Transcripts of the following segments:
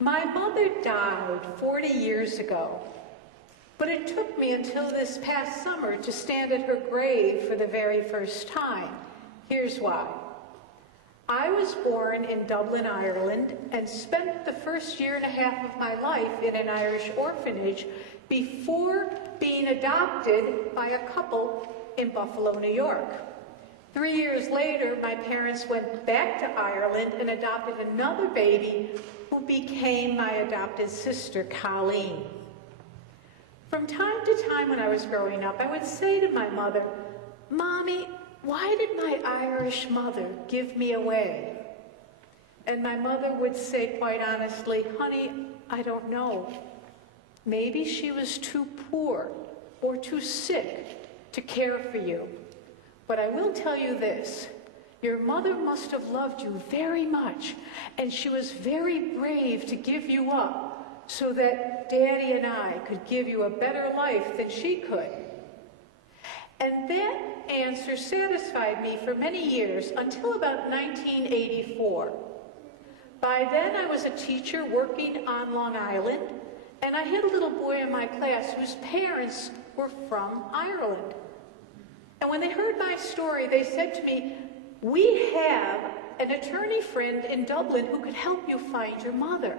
My mother died 40 years ago, but it took me until this past summer to stand at her grave for the very first time. Here's why. I was born in Dublin, Ireland, and spent the first year and a half of my life in an Irish orphanage before being adopted by a couple in Buffalo, New York. 3 years later, my parents went back to Ireland and adopted another baby who became my adopted sister, Colleen. From time to time when I was growing up, I would say to my mother, "Mommy, why did my Irish mother give me away?" And my mother would say quite honestly, "Honey, I don't know. Maybe she was too poor or too sick to care for you. But I will tell you this, your mother must have loved you very much, and she was very brave to give you up so that Daddy and I could give you a better life than she could." And that answer satisfied me for many years, until about 1984. By then I was a teacher working on Long Island, and I had a little boy in my class whose parents were from Ireland. And when they heard my story, they said to me, "We have an attorney friend in Dublin who could help you find your mother,"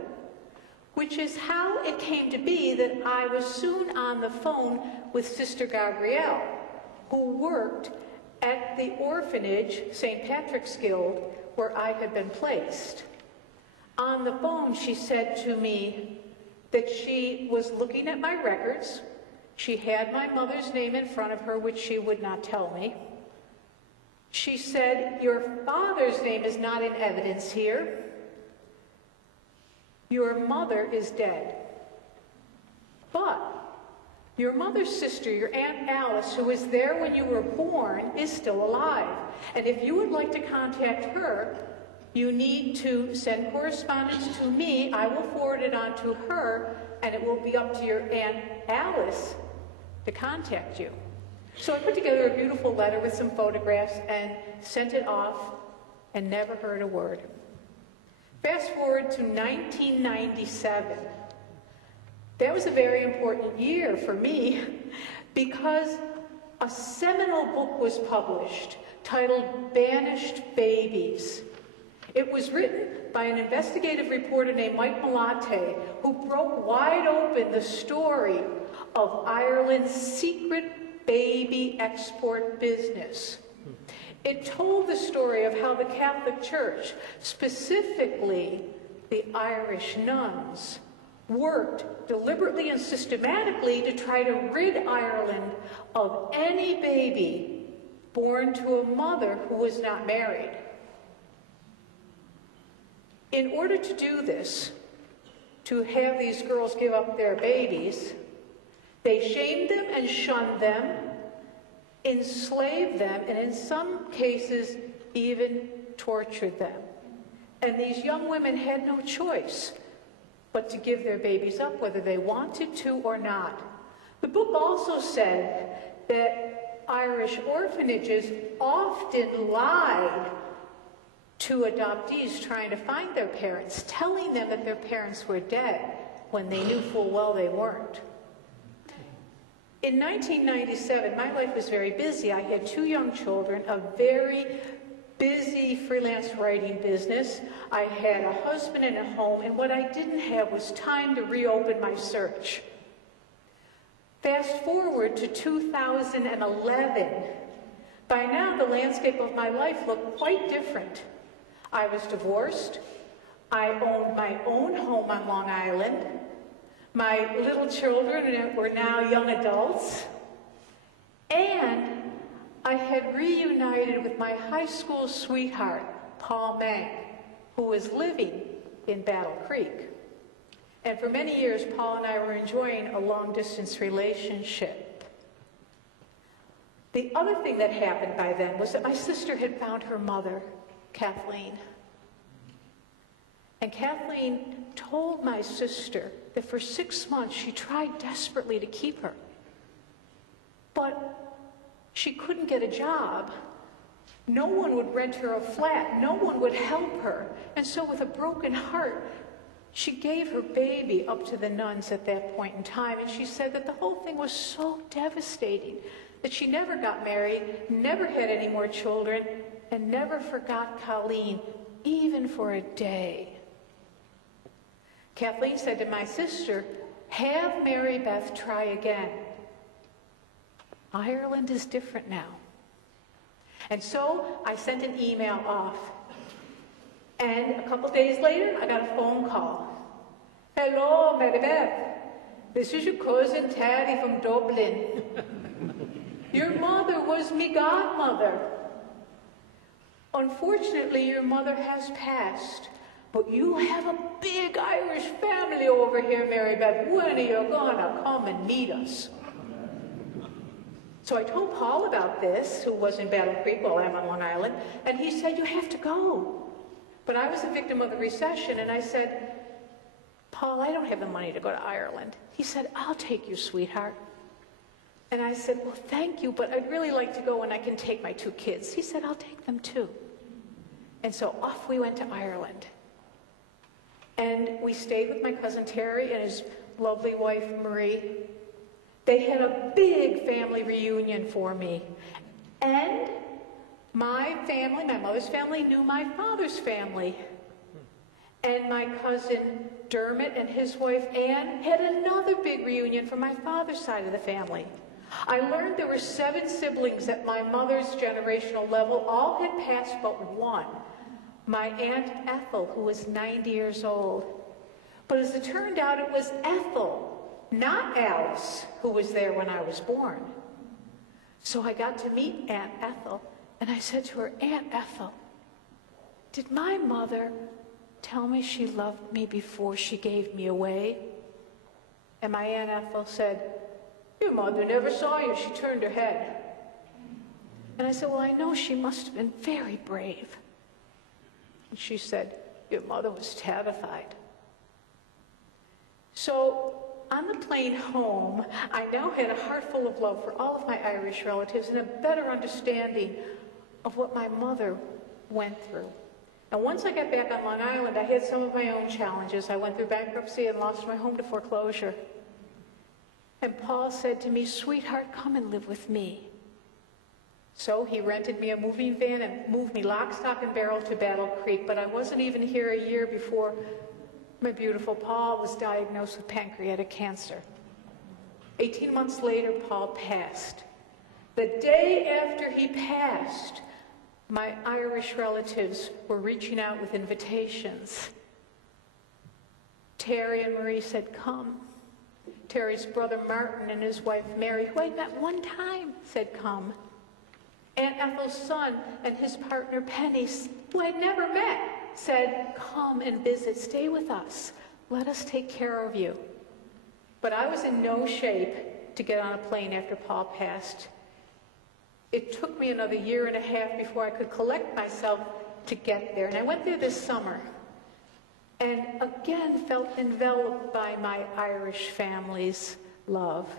which is how it came to be that I was soon on the phone with Sister Gabrielle, who worked at the orphanage, St. Patrick's Guild, where I had been placed. On the phone, she said to me that she was looking at my records. She had my mother's name in front of her, which she would not tell me. She said, "Your father's name is not in evidence here. Your mother is dead. But your mother's sister, your Aunt Alice, who was there when you were born, is still alive. And if you would like to contact her, you need to send correspondence to me. I will forward it on to her, and it will be up to your Aunt Alice to contact you." So I put together a beautiful letter with some photographs and sent it off and never heard a word. Fast forward to 1997. That was a very important year for me because a seminal book was published titled "Banished Babies." It was written by an investigative reporter named Mike Malate, who broke wide open the story of Ireland's secret baby export business. It told the story of how the Catholic Church, specifically the Irish nuns, worked deliberately and systematically to try to rid Ireland of any baby born to a mother who was not married. In order to do this, to have these girls give up their babies, they shamed them and shunned them, enslaved them, and in some cases even tortured them. And these young women had no choice but to give their babies up, whether they wanted to or not. The book also said that Irish orphanages often lied to adoptees trying to find their parents, telling them that their parents were dead when they knew full well they weren't. In 1997, my life was very busy. I had 2 young children, a very busy freelance writing business. I had a husband and a home, and what I didn't have was time to reopen my search. Fast forward to 2011. By now, the landscape of my life looked quite different. I was divorced. I owned my own home on Long Island. My little children were now young adults. And I had reunited with my high school sweetheart, Paul Mank, who was living in Battle Creek. And for many years, Paul and I were enjoying a long-distance relationship. The other thing that happened by then was that my sister had found her mother, Kathleen. And Kathleen told my sister that for 6 months she tried desperately to keep her. But she couldn't get a job. No one would rent her a flat. No one would help her. And so with a broken heart, She gave her baby up to the nuns at that point in time, and she said that the whole thing was so devastating that she never got married, never had any more children, and never forgot Colleen, even for a day. Kathleen said to my sister, "Have Mary Beth try again." Ireland is different now. And so I sent an email off. And a couple days later, I got a phone call. "Hello, Mary Beth. This is your cousin Terry from Dublin. Your mother was me godmother. Unfortunately, your mother has passed, but you have a big Irish family over here, Mary Beth. When are you gonna come and meet us?" So I told Paul about this, who was in Battle Creek while I'm on Long Island, and he said, "You have to go." But I was a victim of the recession, and I said, "Paul, I don't have the money to go to Ireland." He said, "I'll take you, sweetheart." And I said, "Well, thank you, but I'd really like to go when I can take my 2 kids. He said, "I'll take them too." And so off we went to Ireland. And we stayed with my cousin Terry and his lovely wife, Marie. They had a big family reunion for me. And my family, my mother's family, knew my father's family. And my cousin Dermot and his wife Anne had another big reunion for my father's side of the family. I learned there were 7 siblings at my mother's generational level. All had passed but one, my Aunt Ethel, who was 90 years old. But as it turned out, it was Ethel, not Alice, who was there when I was born. So I got to meet Aunt Ethel, and I said to her, "Aunt Ethel, did my mother tell me she loved me before she gave me away?" And my Aunt Ethel said, "Your mother never saw you. She turned her head." And I said, "Well, I know she must have been very brave." And she said, "Your mother was terrified." So on the plane home, I now had a heart full of love for all of my Irish relatives and a better understanding of what my mother went through. And once I got back on Long Island, I had some of my own challenges. I went through bankruptcy and lost my home to foreclosure. And Paul said to me, "Sweetheart, come and live with me." So he rented me a moving van and moved me lock, stock, and barrel to Battle Creek. But I wasn't even here a year before my beautiful Paul was diagnosed with pancreatic cancer. 18 months later, Paul passed. The day after he passed, my Irish relatives were reaching out with invitations. Terry and Marie said, "Come." Terry's brother Martin and his wife Mary, who I met one time, said, "Come." Aunt Ethel's son and his partner Penny, who I'd never met, said, "Come and visit, stay with us. Let us take care of you." But I was in no shape to get on a plane after Paul passed. It took me another 1.5 years before I could collect myself to get there. And I went there this summer and again felt enveloped by my Irish family's love.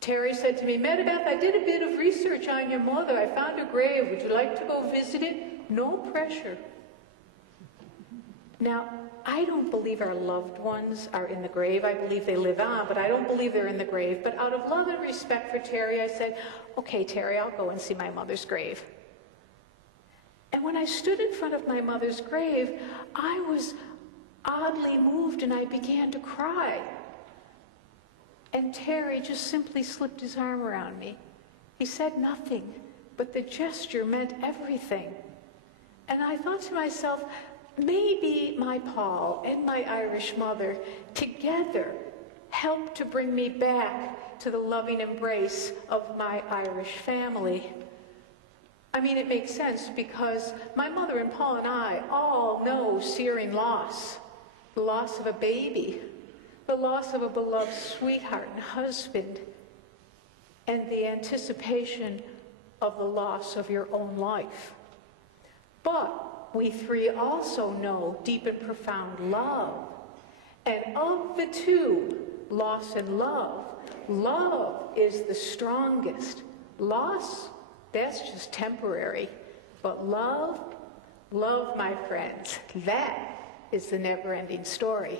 Terry said to me, "Mary Beth, I did a bit of research on your mother. I found her grave. Would you like to go visit it? No pressure." Now, I don't believe our loved ones are in the grave. I believe they live on, but I don't believe they're in the grave. But out of love and respect for Terry, I said, "Okay, Terry, I'll go and see my mother's grave." And when I stood in front of my mother's grave, I was oddly moved and I began to cry. And Terry just simply slipped his arm around me. He said nothing, but the gesture meant everything. And I thought to myself, maybe my Paul and my Irish mother together helped to bring me back to the loving embrace of my Irish family. I mean, it makes sense because my mother and Paul and I all know searing loss, the loss of a baby, the loss of a beloved sweetheart and husband, and the anticipation of the loss of your own life. But we 3 also know deep and profound love. And of the 2, loss and love, love is the strongest. Loss, that's just temporary. But love, my friends, that is the never-ending story.